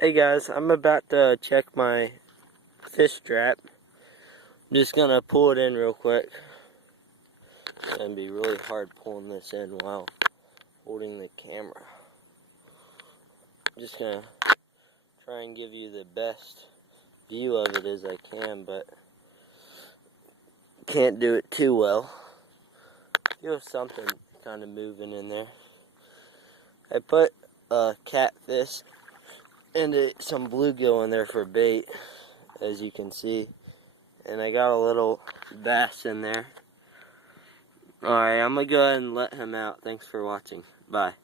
Hey guys, I'm about to check my fish trap. I'm just gonna pull it in real quick. It's gonna be really hard pulling this in while holding the camera. I'm just gonna try and give you the best view of it as I can, but can't do it too well. You have something kind of moving in there. I put a catfish and some bluegill in there for bait, as you can see. And I got a little bass in there. Alright, I'm gonna go ahead and let him out. Thanks for watching. Bye.